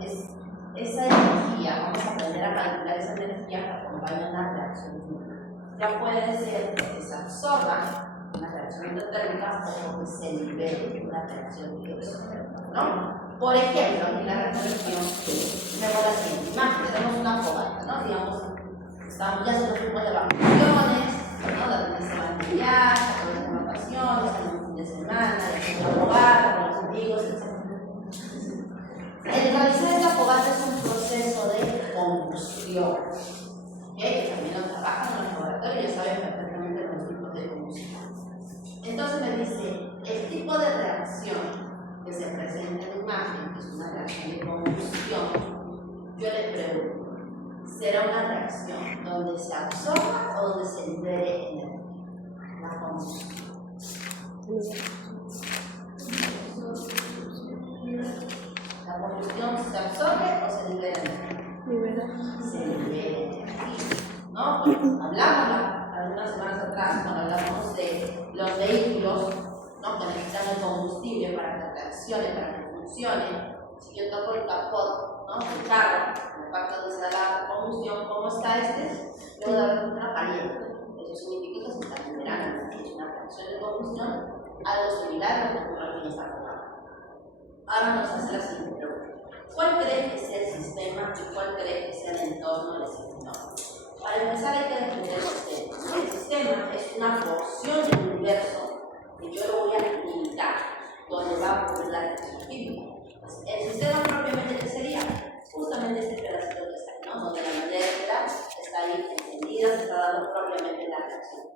es esa energía, vamos a aprender a calcular esa energía que acompaña una reacción química. Ya puede ser que se absorba una reacción endotérmica o que se libere una reacción exotérmica, ¿no? Por ejemplo, en la reacción tenemos la siguiente imagen, tenemos una fogata, ¿no? Digamos, ya se nos fuimos de vacaciones, ¿no? La tenés semana de viaje, de vacaciones, en un fin de semana, de una fogata, con los amigos, etc. El realizar esta fogata es un proceso de combustión, que también lo trabajan en el laboratorio y ya saben perfectamente los tipos de combustión. Entonces me dice, el tipo de reacción que se presenta en imagen, que es una reacción de combustión, yo le pregunto, ¿será una reacción donde se absorba o donde se libere energía? La combustión. ¿La combustión se absorbe o se libera energía? Se libera energía, ¿no? Hablamos algunas semanas atrás, cuando hablamos de los vehículos, ¿no? Que necesitan el combustible para que reaccione, para que funcione. Si yo toco el capot, ¿no? El carro, en la parte donde se da la combustión, ¿cómo está este? Luego de haber una caliente. Eso significa que se está liberando, es una reacción de combustión, algo similar a lo que ocurre aquí en esta forma. Ahora nos hace la siguiente pregunta. ¿Cuál cree que sea el sistema y cuál cree que sea el entorno de ese entorno? Para empezar hay que definir el sistema. El sistema es una porción del universo que yo lo voy a limitar, donde va a ocurrir la reacción química. El sistema propiamente, ¿qué sería? Justamente este pedacito que está ahí, ¿no? Donde la molécula está ahí encendida, se está dando propiamente la reacción.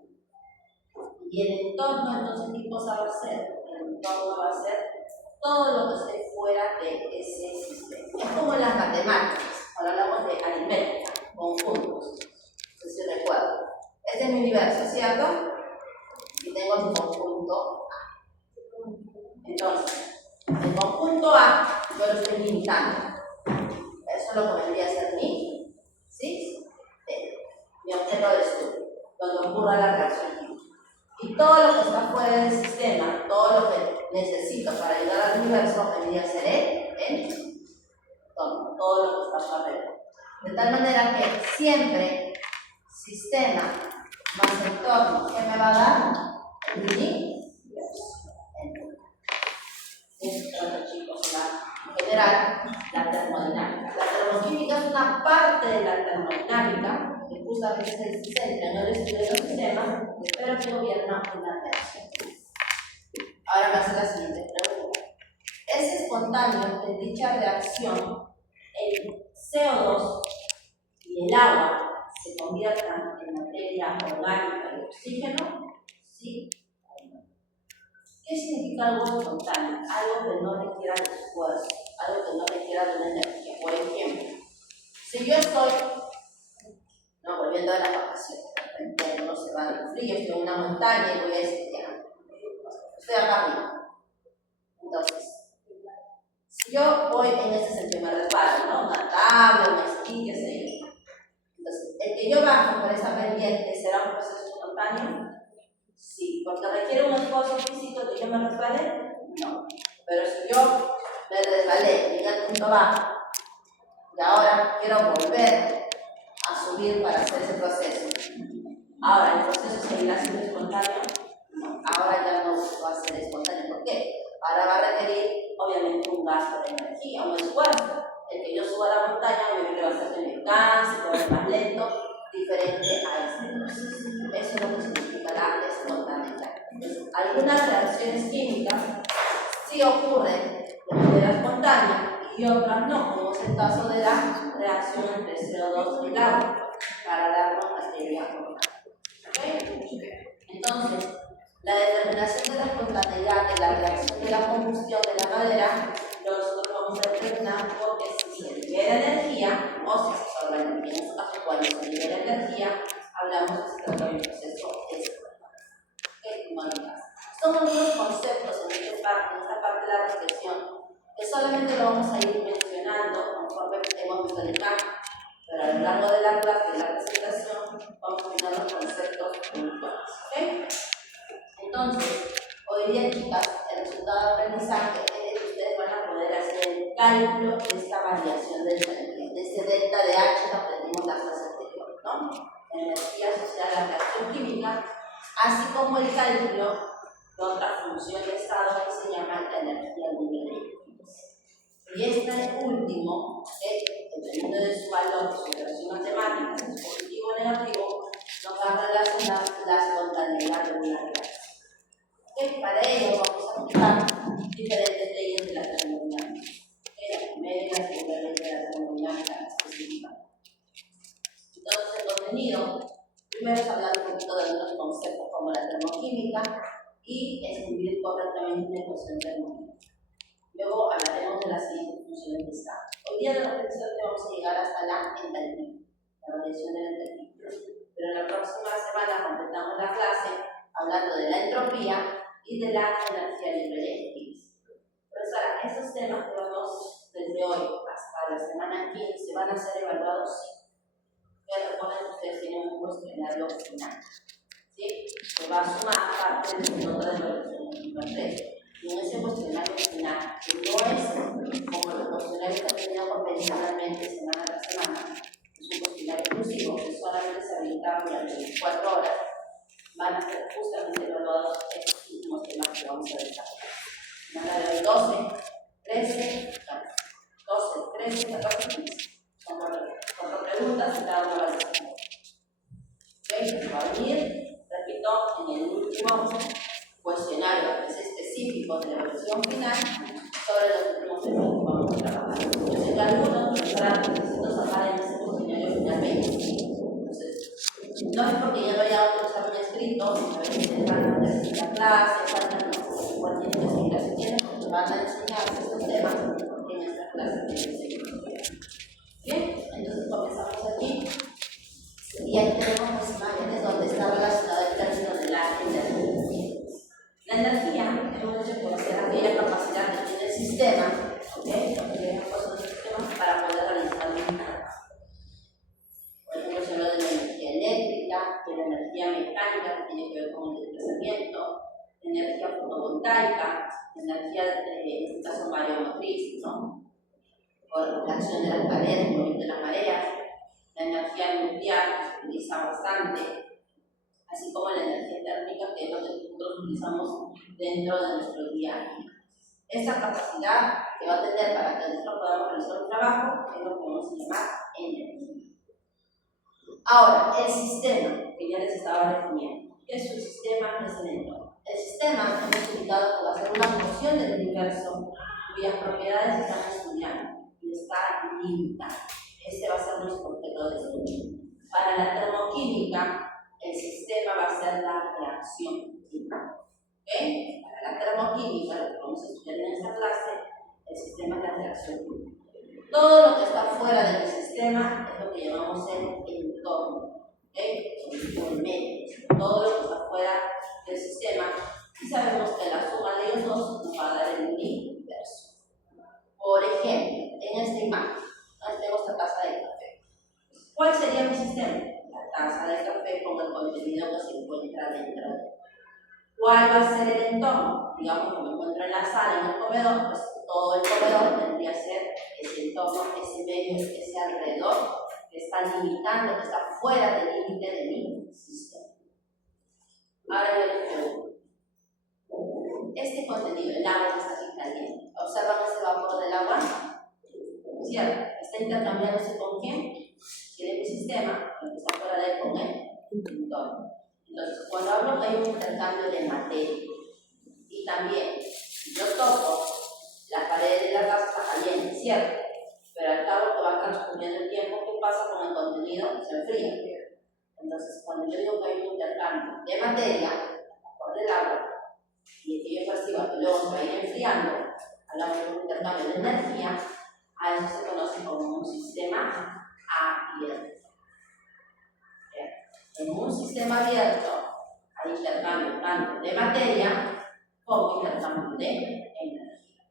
Y el entorno, entonces, ¿qué cosa va a ser? El entorno va a ser todo lo que esté fuera de ese sistema. Es como en las matemáticas, cuando hablamos de aritmética, conjuntos. Si recuerdo, este es mi universo, ¿cierto? Y tengo mi conjunto A. Entonces, el conjunto A yo lo estoy limitando. Eso es lo que vendría a ser mi objeto de estudio, donde ocurra la reacción química. Y todo lo que está fuera del sistema, todo lo que necesito para ayudar al universo, vendría a ser el entorno, todo lo que está alrededor. De tal manera que siempre sistema más entorno, ¿qué me va a dar? El universo. Esto es lo chicos, en general, la termodinámica. La termoquímica es una parte de la termodinámica que justamente se centra en el estudio de los sistemas, pero que gobierna una reacción. Ahora me hace la siguiente pregunta. ¿Es espontáneo que dicha reacción el CO2 y el agua se conviertan en materia orgánica y oxígeno? ¿Sí o no? ¿Qué significa algo espontáneo? Algo que no requiera de esfuerzo, algo que no requiera de una energía. Por ejemplo, si yo estoy volviendo de las vacaciones, de repente uno se va de frío, estoy en una montaña y voy a esquiar. Estoy acá arriba. Entonces, si yo voy en ese sentido, me resbalo, ¿no? Una tabla, un esquí, qué sé yo. Entonces, el que yo bajo por esa pendiente, ¿será un proceso espontáneo? Sí, porque requiere un esfuerzo físico de que yo me resbale, no. Pero si yo me resbalé, llegué al punto bajo, y ahora quiero volver a subir para hacer ese proceso. Ahora, ¿el proceso seguirá siendo espontáneo? No, ahora ya no va a ser espontáneo. ¿Por qué? Ahora va a requerir, obviamente, un gasto de energía, un esfuerzo. El que yo suba a la montaña, obviamente va a ser que me canse, que va a ser más lento, diferente a este proceso. Eso es lo que significa la espontaneidad. Entonces, algunas reacciones químicas sí ocurren de manera espontánea y otras no, como es el caso de la reacción entre CO2 y el agua, para darnos materia orgánica. ¿Okay? Entonces, la determinación de la espontaneidad de la reacción de la combustión de la madera, nosotros vamos a determinar porque si se libera energía o si se absorbe energía. En este caso, cuando se libera energía, hablamos de se trata de un proceso espontáneidad. Son algunos conceptos en esta parte de la reflexión, que solamente lo vamos a ir mencionando conforme hemos visto el imagen, pero a lo largo de la clase, de la presentación, vamos a mirar los conceptos puntuales. ¿Okay? Entonces, hoy día, chicas, el resultado de aprendizaje es que ustedes van a poder hacer el cálculo de esta variable. variación de este delta de H que aprendimos la clase anterior, ¿no? La energía asociada a la reacción química, así como el cálculo de otra función de estado que se llama la energía libre. Y este último, dependiendo de su valor, su operación matemática, si es positivo o negativo, nos va a relacionar la espontaneidad regularidad. Para ello vamos a aplicar diferentes leyes de la termodinámica. La primera y la segunda ley de la termodinámica específica. Entonces, el contenido, primero es hablar un poquito de algunos conceptos como la termoquímica y escribir correctamente una ecuación termodinámica. Luego hablaremos de las siguientes funciones de estado. Hoy día de repetición vamos a llegar hasta la entalpía, la variación de la entalpía. Pero en la próxima semana completamos la clase hablando de la entropía y de la energía libre de Higgs. Profesora, estos temas que vamos desde hoy hasta la semana 15 van a ser evaluados. Ya recuerden que ustedes tienen un cuestionario final. ¿Sí? Se va a sumar parte de su nota de evaluación número 3. Y en ese cuestionario final, que no es como los cuestionarios que han tenido convencionalmente semana tras semana, es un cuestionario inclusivo que solamente se habilita durante 24 horas, van a ser justamente evaluados estos últimos temas que vamos a desarrollar. Semana de hoy 12, 13, 14, 15. Son 4 preguntas y cada una va a ser 5. ¿Ok? Va a venir, repito, en el último cuestionario que es específico de la evaluación final sobre los últimos temas que vamos a trabajar. Yo sé que algunos estarán necesitando sacar en ese cuestionario finalmente. Entonces, no es porque ya no haya otro examen escrito, a veces faltan la clase, faltan igual tienen que seguir asistiendo porque van a enseñarse estos temas en esta clase que seguimos. Bien, entonces comenzamos aquí. Y aquí tenemos pues, imágenes donde está relacionado el término de la energía. La energía es un hecho que va a ser aquella capacidad que tiene el sistema, ¿ok? Para poder realizar un trabajo. Por ejemplo, se habla de la energía eléctrica, de la energía mecánica que tiene que ver con el desplazamiento, energía fotovoltaica, energía, en este caso, mareomotriz, ¿no? Por la acción de las paredes, el movimiento de las mareas, la energía nuclear que se utiliza bastante, así como la energía térmica, que es lo que nosotros utilizamos dentro de nuestro día a día. Esta capacidad que va a tener para que nosotros podamos realizar un trabajo es lo que vamos a llamar energía. Ahora, el sistema, que ya les estaba definiendo. ¿Qué es un sistema? ¿Qué es el entorno? El sistema hemos indicado que va a ser una porción del universo cuyas propiedades están estudiando y está limitada. Este va a ser nuestro objeto de estudio. Para la termoquímica, el sistema va a ser la reacción química. ¿Okay? Para la termoquímica, lo que vamos a estudiar en esta clase, el sistema es la reacción química. Todo lo que está fuera del sistema es lo que llamamos el entorno, ¿okay? O el medio. Todo lo que está fuera del sistema, y sabemos que la suma de ellos dos nos va a dar el universo. Por ejemplo, en esta imagen, tenemos esta taza de café. ¿Cuál sería mi sistema? La taza de café con el contenido que se encuentra dentro de ella. ¿Cuál va a ser el entorno? Digamos que me encuentro en la sala, en el comedor, pues todo el comedor tendría que ser ese entorno, ese medio, ese alrededor que está limitando, que está fuera del límite de mi sistema. Ahora yo les pregunto, este contenido, el agua que está aquí caliente, ¿observan ese vapor del agua? ¿Cierto? ¿Está intercambiándose con quién? Tiene mi sistema, el que está fuera de él con el entorno. Entonces, cuando hablo hay un intercambio de materia. Y también, si yo toco la pared de la taza está caliente, ¿cierto? Pero al cabo que va transcurriendo el tiempo, ¿qué pasa con el contenido? Se enfría. Entonces, cuando yo digo que hay un intercambio de materia, por del agua, y que yo perciba que luego se va a ir enfriando, hablamos de un intercambio de energía, a eso se conoce como un sistema abierto. En un sistema abierto hay intercambio tanto de materia como intercambio de energía.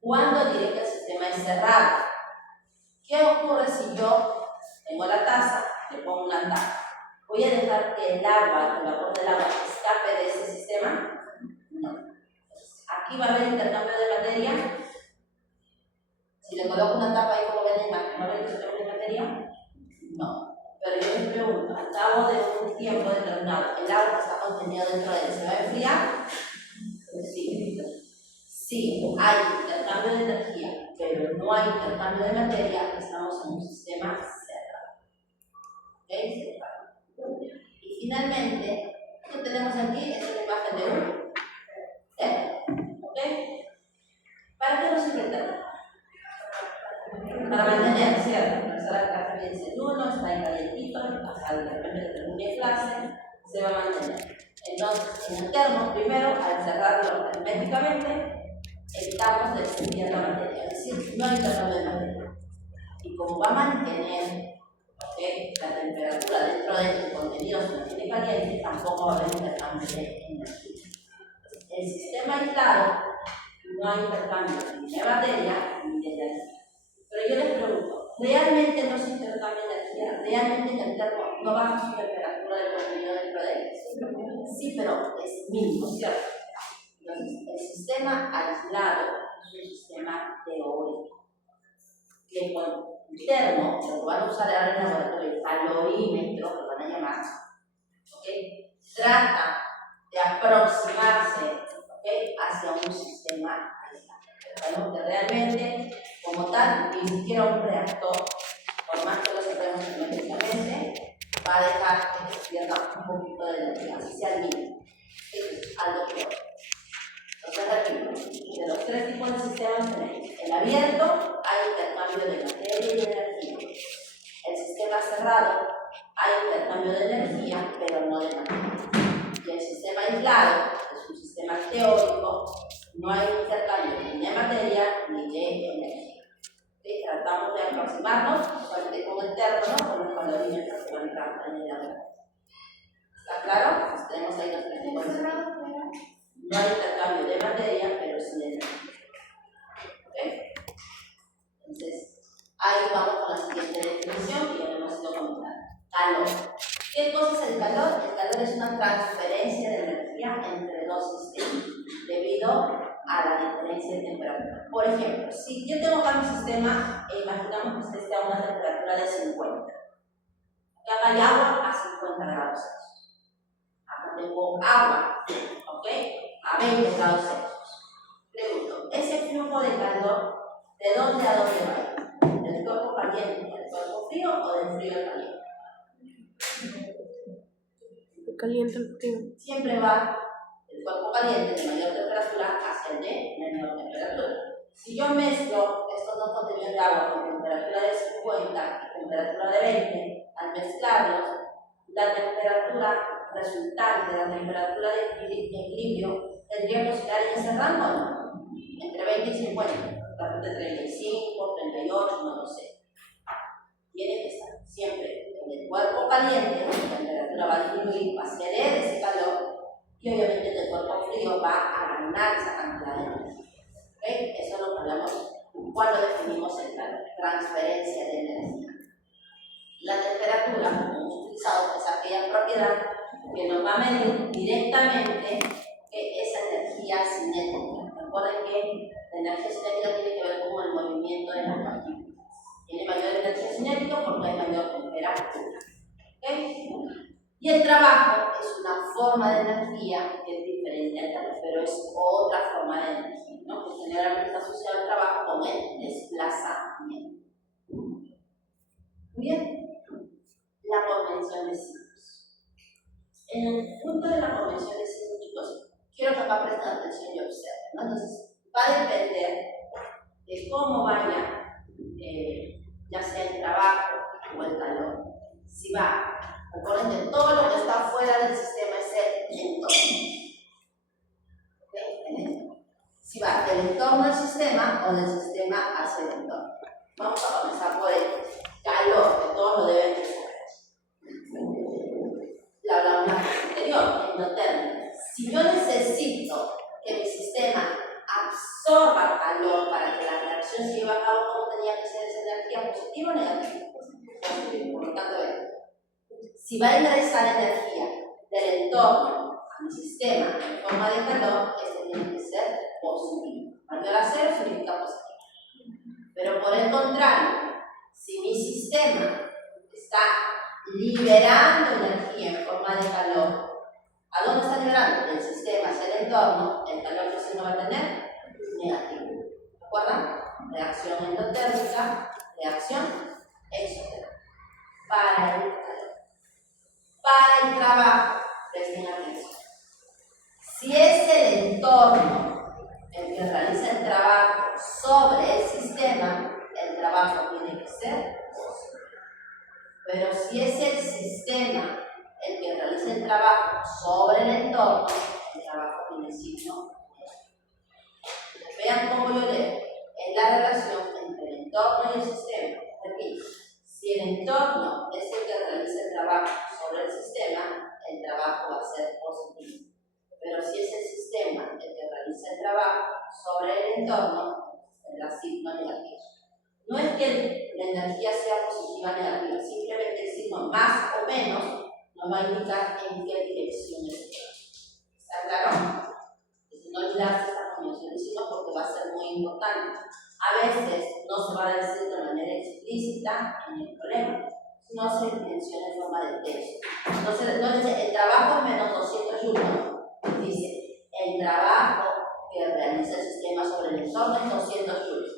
¿Cuándo diré que el sistema es cerrado? ¿Qué ocurre si yo tengo la taza, le pongo una tapa? ¿Voy a dejar que el agua, el vapor del agua, escape de ese sistema? No. Aquí va a haber intercambio de materia. Si le coloco una tapa ahí como ven en la imagen, ¿no ven que se ve una materia? No. Pero yo les pregunto, al cabo de un tiempo determinado, ¿el agua que está contenida dentro de él se va a enfriar? Pues sí. Si hay intercambio de energía, pero no hay intercambio de materia, estamos en un sistema cerrado. ¿Ok? Y finalmente, lo que tenemos aquí es una imagen de un termo. ¿Ok? ¿Para qué nos sirve el termo? Para mantener, ¿cierto? La sala de clase viene en 1, está ahí calientito, hasta de repente que termine clase, se va a mantener. Entonces, en el termo, primero, al cerrarlo herméticamente, evitamos descender la materia, es decir, no hay intercambio de materia. Y como va a mantener, ¿okay?, la temperatura dentro del contenido se mantiene caliente, tampoco va a haber intercambio de energía. El sistema aislado no hay intercambio ni de materia ni de energía. Pero yo les pregunto, ¿realmente no se intercambia energía? ¿Realmente el termo no baja su temperatura del contenido dentro de él? Sí, pero es mínimo, ¿cierto? Entonces, el sistema aislado es un sistema teórico. Que con el termo, lo van a usar ahora en el laboratorio, el calorímetro, lo van a llamar, ¿okay?, trata de aproximarse, ¿okay?, hacia un sistema aislado. Sabemos que realmente, como tal, ni siquiera un reactor, por más que lo cerremos herméticamente, va a dejar que se pierda un poquito de energía, así sea el mínimo. Eso es algo peor. Entonces, repito, de los tres tipos de sistemas tenemos: el abierto, hay intercambio de materia y energía. El sistema cerrado, hay intercambio de energía, pero no de materia. Y el sistema aislado, es un sistema teórico, no hay intercambio ni de materia ni de energía. ¿Sí? Tratamos de aproximarnos con el termo, ¿no?, con los calorímetros que van a entrar en el laboratorio. ¿Está claro? Pues tenemos ahí los tres tipos de sistemas. No hay intercambio de materia, pero sí de energía. ¿Ok? Entonces, ahí vamos con la siguiente definición que ya hemos ido comentando. Calor. ¿Qué cosa es el calor? El calor es una transferencia de energía entre dos sistemas debido a la diferencia de temperatura. Por ejemplo, si yo tengo acá mi sistema, imaginamos que esté a una temperatura de 50. Que acá hay agua a 50 grados Celsius. Acá tengo agua, ¿ok?, a 20 grados Celsius. Pregunto, ¿ese flujo de calor de dónde a dónde va? ¿Del cuerpo caliente al cuerpo frío o del frío al caliente? Caliente al frío. Siempre va del cuerpo caliente de mayor temperatura hacia el de menor temperatura. Si yo mezclo estos dos contenidos de agua con temperatura de 50 y temperatura de 20, al mezclarlos, la temperatura resultante, la temperatura de equilibrio, tendría que oscilar en ese rango, ¿no? Entre 20 y 50, de 35, 38, no lo sé. Tiene que estar siempre en el cuerpo caliente, la temperatura va a disminuir, va a ceder ese calor, y obviamente el cuerpo frío va a ganar esa cantidad de energía. ¿Okay? Eso es lo que hablamos cuando definimos el calor, transferencia de energía. La temperatura, como hemos utilizado, es aquella propiedad que nos va a medir directamente esa energía cinética. Recuerden que la energía cinética tiene que ver con el movimiento de las partículas. Tiene mayor energía cinética porque hay mayor temperatura. ¿Okay? Y el trabajo es una forma de energía que es diferente al calor, pero es otra forma de energía, ¿no?, que generalmente está asociada al trabajo con el desplazamiento. Muy bien. La convención de signos. En el punto de la convención de signos, chicos, quiero que acá presten atención y observen, ¿no? Entonces, va a depender de cómo vaya, ya sea el trabajo o el calor. Si va, recuerden que todo lo que está fuera del sistema es el entorno. ¿Okay? Si va del entorno al sistema o del sistema hacia el entorno. Vamos a comenzar por el calor, que todos lo deben de saber. La hablamos anterior, endotérmica. Si yo necesito que mi sistema absorba calor para que la reacción se lleve a cabo, ¿cómo tenía que ser esa energía? ¿Positiva o negativa? Positiva. Por lo tanto, si va a ingresar energía del entorno a mi sistema en forma de calor, este tiene que ser positivo. Mayor a cero significa positivo. Pero por el contrario, si mi sistema está liberando energía en forma de calor, ¿a dónde está liberando? Del sistema hacia el entorno, el calor que se no va a tener negativo. ¿Recuerdan? Reacción endotérmica, reacción exotérmica. Para el calor. Para el trabajo, presten atención. Si es el entorno el que realiza el trabajo sobre el sistema, el trabajo tiene que ser positivo. Pero si es el sistema el que realiza el trabajo sobre el entorno, el trabajo tiene signo negativo. Vean cómo yo leo. Es la relación entre el entorno y el sistema. Repito, si el entorno es el que realiza el trabajo sobre el sistema, el trabajo va a ser positivo. Pero si es el sistema el que realiza el trabajo sobre el entorno, tendrá signo negativo. No es que la energía sea positiva o negativa, simplemente el signo más o menos nos va a indicar en qué dirección es. ¿Está claro? Entonces, no olvidarse esta combinación de signos porque va a ser muy importante. A veces no se va a decir de manera explícita en el problema, sino se menciona en forma de texto. Entonces, no dice el trabajo es menos 200 joules. Dice, el trabajo que realiza el sistema sobre el entorno es 200 joules.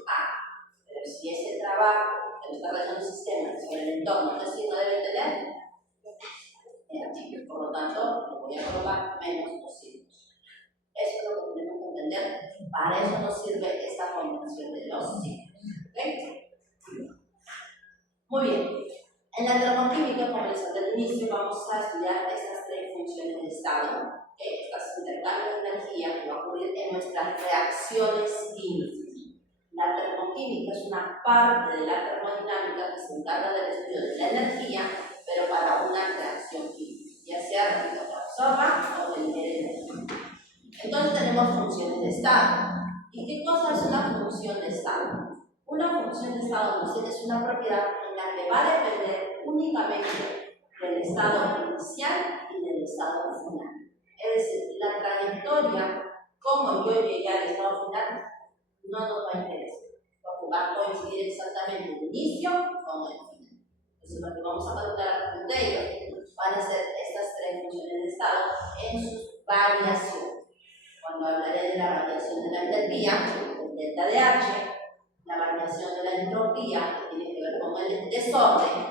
Pero si es el trabajo que está realizando el sistema sobre el entorno, ¿qué signo debe tener? Negativo. Por lo tanto, le voy a colocar menos 200. Eso es lo que tenemos que entender. Para eso nos sirve esta combinación de los signos. ¿Okay? Muy bien. En la termoquímica, como les hablé al inicio, vamos a estudiar estas tres funciones de estado. Estos intercambios de energía que va a ocurrir en nuestras reacciones químicas. La termoquímica es una parte de la termodinámica que se encarga del estudio de la energía, pero para una reacción química, ya sea que absorba o que libere energía. Entonces tenemos funciones de estado. ¿Y qué cosa es una función de estado? Una función de estado es una propiedad en la que va a depender únicamente del estado inicial y del estado final. Es decir, la trayectoria, cómo yo llegué al estado final, no nos va a interesar, porque va a coincidir exactamente el inicio con el final. Entonces, lo que vamos a calcular de ellos van a ser estas tres funciones de estado en sus variaciones. Cuando hablaré de la variación de la entropía, el delta de H, la variación de la entropía, que tiene que ver con el desorden,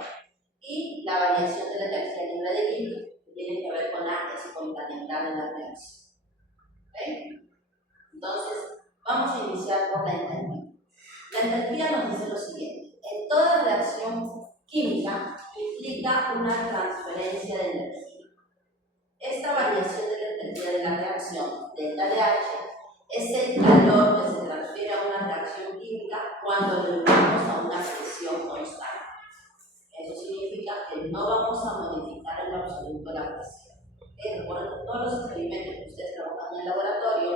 y la variación de la energía libre de Gibbs, que tiene que ver con la espontaneidad de la reacción. ¿Okay? Entonces, vamos a iniciar por la entropía. La entropía nos dice lo siguiente: en toda reacción química implica una transferencia de energía. Esta variación de la energía de la reacción, delta de H, es el calor que se transfiere a una reacción química cuando lo llevamos a una presión constante. Eso significa que no vamos a modificar en lo absoluto la presión. Recuerden, todos los experimentos que ustedes trabajan en el laboratorio,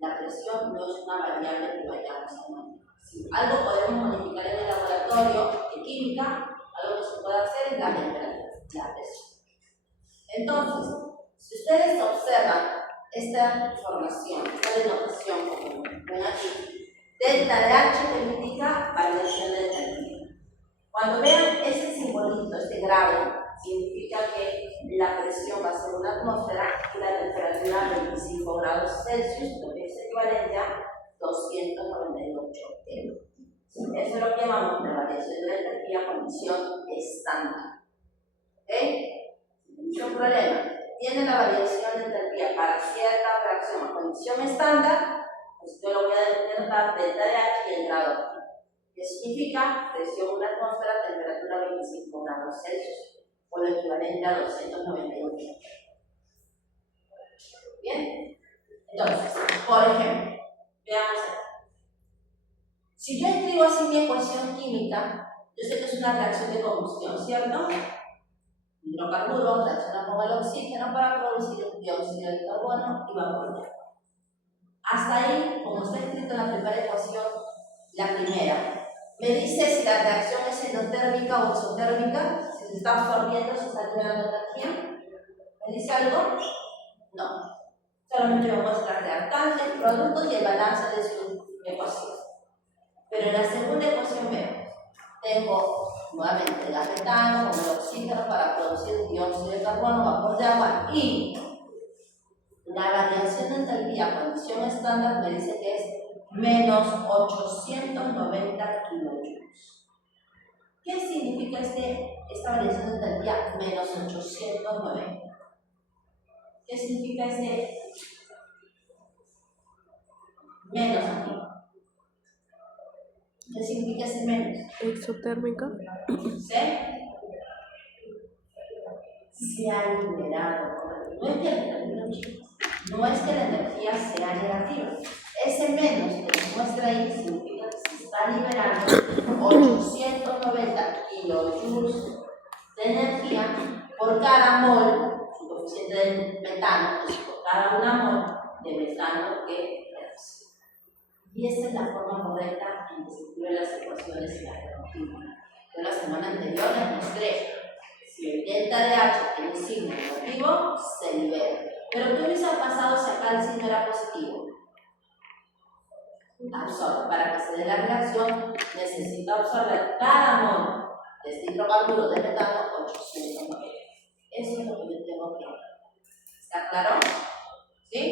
la presión no es una variable que vayamos a modificar. Si algo podemos modificar en el laboratorio de química, algo que se puede hacer es la temperatura, la presión. Entonces, si ustedes observan esta información, esta denotación, como ven aquí, delta de H que indica variación de energía. Cuando vean ese simbolito, este grado, significa que la presión va a ser una atmósfera y la temperatura 25 grados Celsius, lo que es equivalente a 298 kelvin. Eso es lo que llamamos la variación de la energía condición estándar. ¿Ok? Ningún problema. Tiene la variación de entropía para cierta fracción a condición estándar, pues yo lo voy a denotar delta de H y el grado. ¿Qué significa? Presión en la atmósfera, temperatura 25 grados Celsius, o lo equivalente a 298. ¿Bien? Entonces, por ejemplo, veamos aquí. Si yo escribo así mi ecuación química, yo sé que es una reacción de combustión, ¿cierto? Hidrocarburos reaccionan con el oxígeno para producir un dióxido de carbono y vapor de agua. Hasta ahí, como está escrito en la primera ecuación, la primera, me dice si la reacción es endotérmica o exotérmica, si se está absorbiendo, si está liberando energía. ¿Me dice algo? No. Solamente me muestra reactantes, productos y el balance de su ecuación. Pero Pero en la segunda ecuación veo, tengo nuevamente el gas metano con el oxígeno para producir dióxido de carbono, vapor de agua, y la variación de entalpía a condición estándar me dice que es menos 890 kilojoules. ¿Qué significa esta variación de entalpía menos 890? ¿Qué significa menos aquí? ¿Qué significa ese menos? Exotérmica. Se ha liberado. No es que la energía sea negativa. Ese menos que nos muestra ahí significa que se está liberando 890 kilojoules de energía por cada mol, su coeficiente de metano, es por cada una mol de metano que reacciona. Y esa es la forma correcta en que se escriben las ecuaciones en la termodinámica. Yo la semana anterior les mostré que si el delta de H tiene signo negativo, se libera. Pero ¿qué hubiese pasado si acá el signo era positivo? Absorbe. Para que se dé la reacción, necesita absorber cada mol de este hidrocarburo de metano 890. Eso es lo que yo tengo que hacer. ¿Está claro? ¿Sí?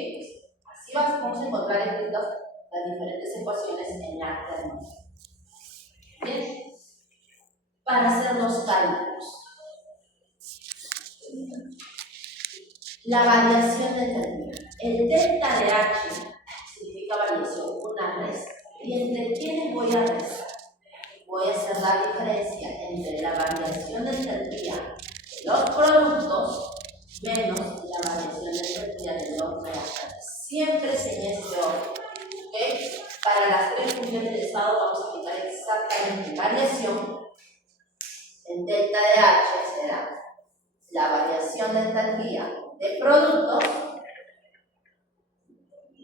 Así vamos a encontrar escritas las diferentes ecuaciones en la termodinámica. Bien, para hacer los cálculos. La variación de entalpía. El delta de H significa variación, una resta. ¿Y entre quiénes voy a restar? Voy a hacer la diferencia entre la variación de entalpía de los productos menos la variación de entalpía de los reactantes. Siempre en ese orden. ¿Okay? Para las tres funciones de estado vamos a aplicar exactamente variación. El delta de H será la variación de entalpía de productos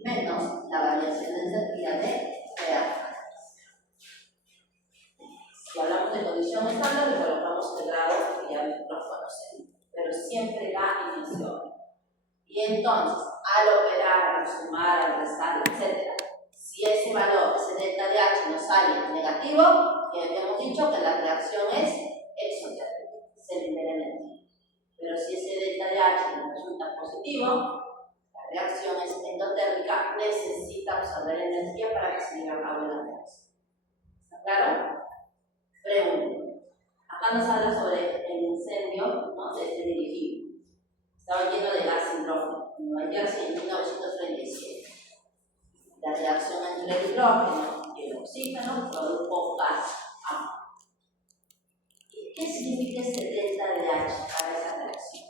menos la variación de entalpía de reactantes. Si hablamos de condición estándar, le colocamos el grado que ya los conocemos, pero siempre la inició. Y entonces, al operar, al sumar, al restar, etc., si ese valor, ese delta de H nos sale negativo, ya habíamos dicho que la reacción es exotérmica, se libera energía. Pero si ese delta de H nos resulta positivo, la reacción es endotérmica, necesita absorber energía para que se lleve a cabo la reacción. ¿Está claro? Pregunta. Acá nos habla sobre el incendio, ¿no?, de este dirigible. Estaba lleno de gas hidrógeno. En Nueva Jersey en 1937. La reacción entre el hidrógeno y el oxígeno produjo gas agua. ¿Qué significa ese delta de H para esa reacción?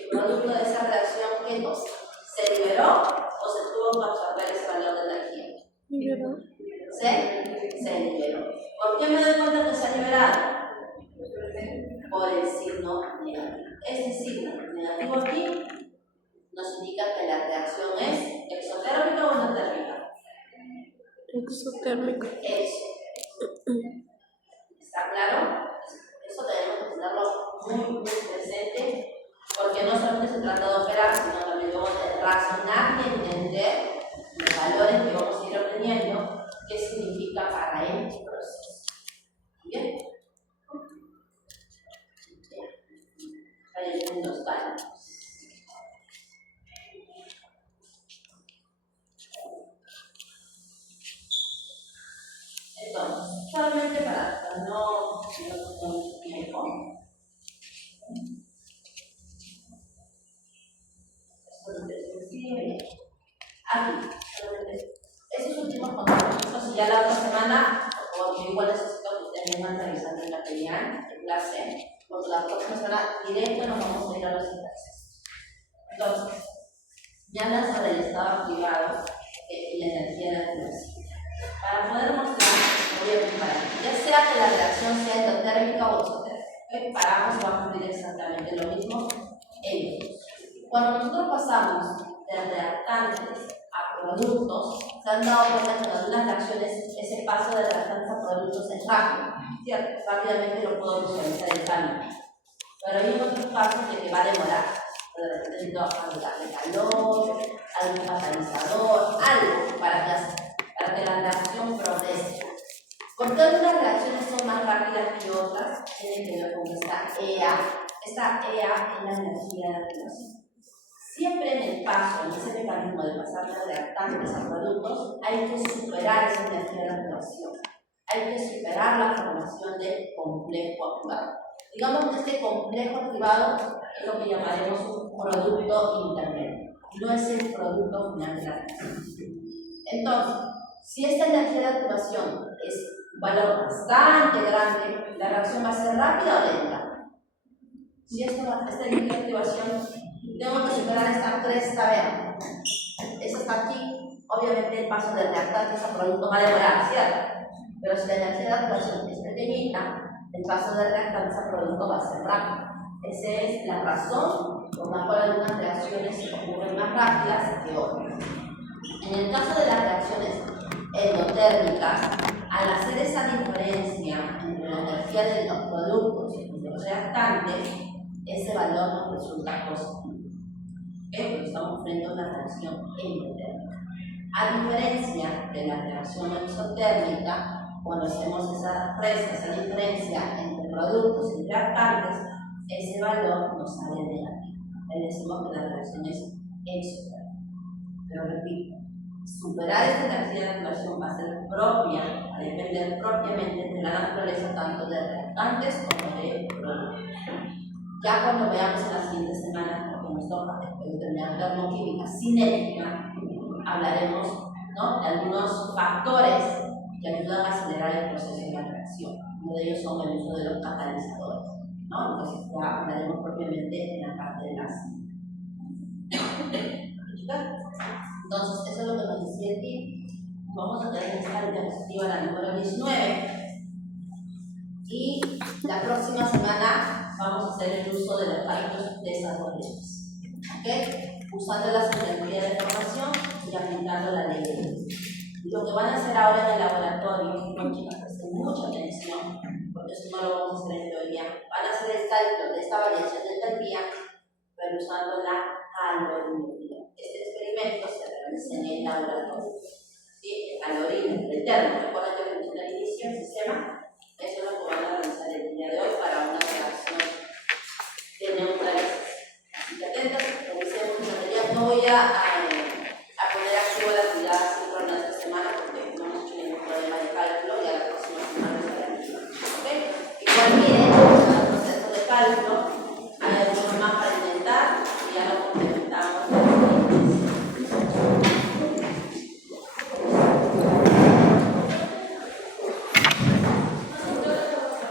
El producto de esa reacción, ¿qué cosa? ¿Se liberó o se tuvo que absorber ese valor de energía? Liberó. Se liberó. ¿Por qué me doy cuenta que se ha liberado? Por el signo negativo. Este signo negativo aquí nos indica que la reacción es exotérmica o endotérmica. Exotérmica. ¿Está claro? Eso tenemos que tenerlo muy presente, porque no solamente se trata de operar, sino también de razonar y entender los valores que vamos a ir obteniendo, qué significa para el proceso. ¿Bien? Hay algunos cálculos. Entonces, solamente para no tomar mucho tiempo, aquí, solamente esos últimos contactos, y ya la otra semana, porque igual necesito que ustedes mismos revisando el material de clase, porque la próxima semana directo nos vamos a ir a los índices. Entonces, ya hablan sobre el estado activado y la energía de la activación. Para poder mostrar, voy a comparar, ya sea que la reacción sea endotérmica o exotérmica. Para ambos va a cumplir exactamente lo mismo en ellos. Cuando nosotros pasamos de reactantes a productos, se han dado cuenta que en algunas reacciones ese paso de reactantes a productos es rápido, ¿cierto? Rápidamente lo puedo visualizar el cambio. Pero hay otros pasos de que va a demorar. De repente necesito agregarle calor, algún catalizador, algo para para que la reacción progrese. ¿Por qué algunas reacciones son más rápidas que otras? Tiene que ver con esta EA. Esta EA es la energía de activación. Siempre en el paso, en ese mecanismo de pasar de reactantes a productos, hay que superar esa energía de activación. Hay que superar la formación de complejo activado. Digamos que este complejo activado es lo que llamaremos un producto intermedio. No es el producto final de la reacción. Entonces, si esta energía de activación es un valor bastante grande, la reacción va a ser rápida o lenta. Si esta energía de activación, tengo que superar esta cresta verde. Esta está aquí, obviamente el paso de reactantes a producto va a demorar, ¿cierto? Pero si la energía de activación es pequeñita, el paso de reactantes a producto va a ser rápido. Esa es la razón por la cual algunas reacciones ocurren más rápidas que otras. En el caso de las reacciones endotérmicas, al hacer esa diferencia entre la energía de los productos y los reactantes, ese valor nos resulta positivo. Porque estamos frente a una reacción endotérmica. A diferencia de la reacción exotérmica, cuando hacemos esa resta, esa diferencia entre productos y reactantes, ese valor nos sale negativo. Le decimos que la reacción es exotérmica. Pero repito, superar esta energía de activación va a ser propia, va a depender propiamente de la naturaleza tanto de reactantes como de productos. Ya cuando veamos en las siguientes semanas, porque nos toca después de terminar termoquímica cinética, hablaremos, ¿no?, de algunos factores que ayudan a acelerar el proceso de la reacción. Uno de ellos son el uso de los catalizadores, ¿no? Entonces ya hablaremos propiamente en la parte de las. Entonces, eso es lo que nos decía aquí. Vamos a tener esta diapositiva, la número 19. Y la próxima semana vamos a hacer el uso de los cálculos de esas dos leyes. ¿Okay? Usando las energías de formación y aplicando la ley de Lewis. Lo que van a hacer ahora en el laboratorio, chicas, presten mucha atención, porque eso no lo vamos a hacer en teoría. Van a hacer el cálculo de esta variación de entropía, pero usando la calorimetría. Este experimento se realiza en el laboratorio. ¿Sí? Calorina, el termo, recuerden que funciona al inicio del sistema. Eso es lo que van a realizar el día de hoy para una reacción de neutralización. Así que atentas, revisemos el material. No voy a poner activo la actividad síncrona esta semana porque no hemos hecho ningún problema de cálculo y a la próxima semana estaremos. ¿Okay? Igual miren el proceso de cálculo.